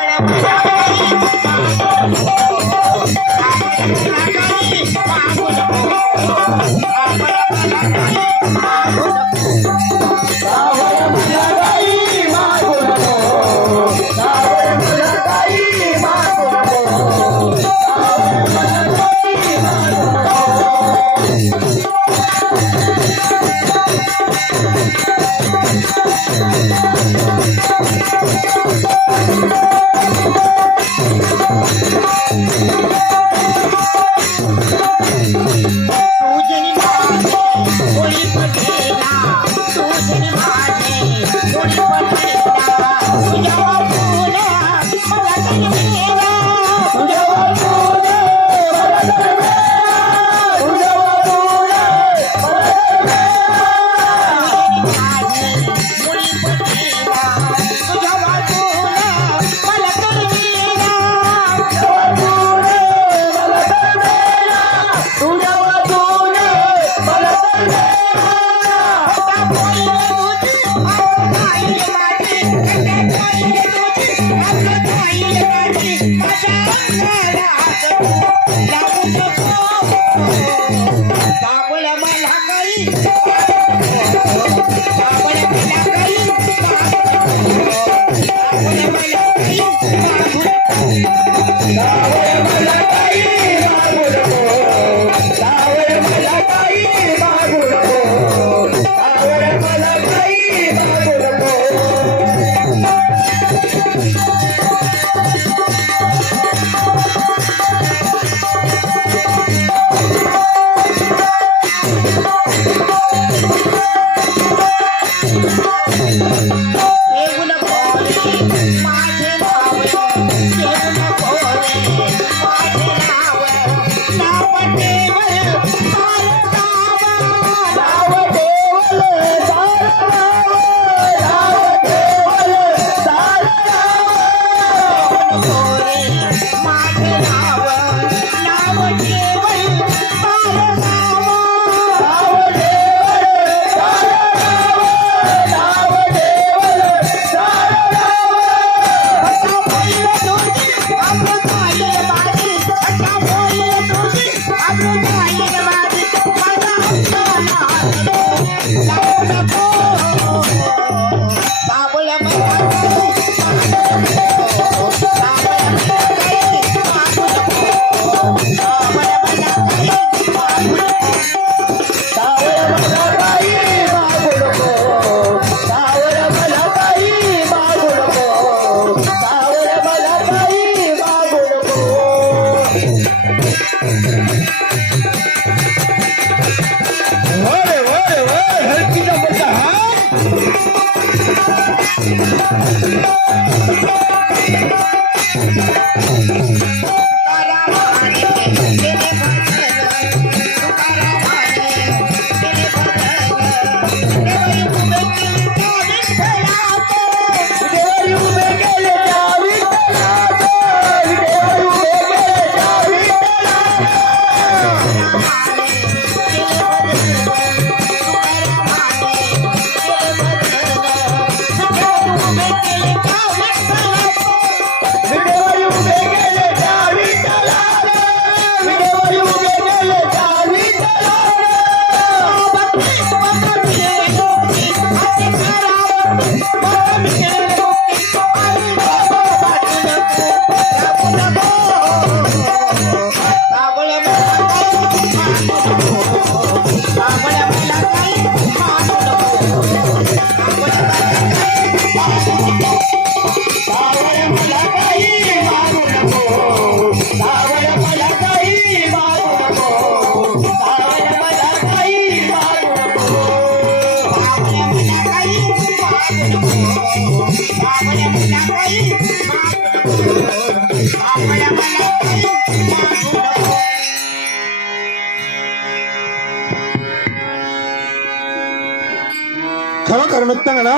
I'm gonna go to the hospital. Woo! Thank you. खरं करणं ना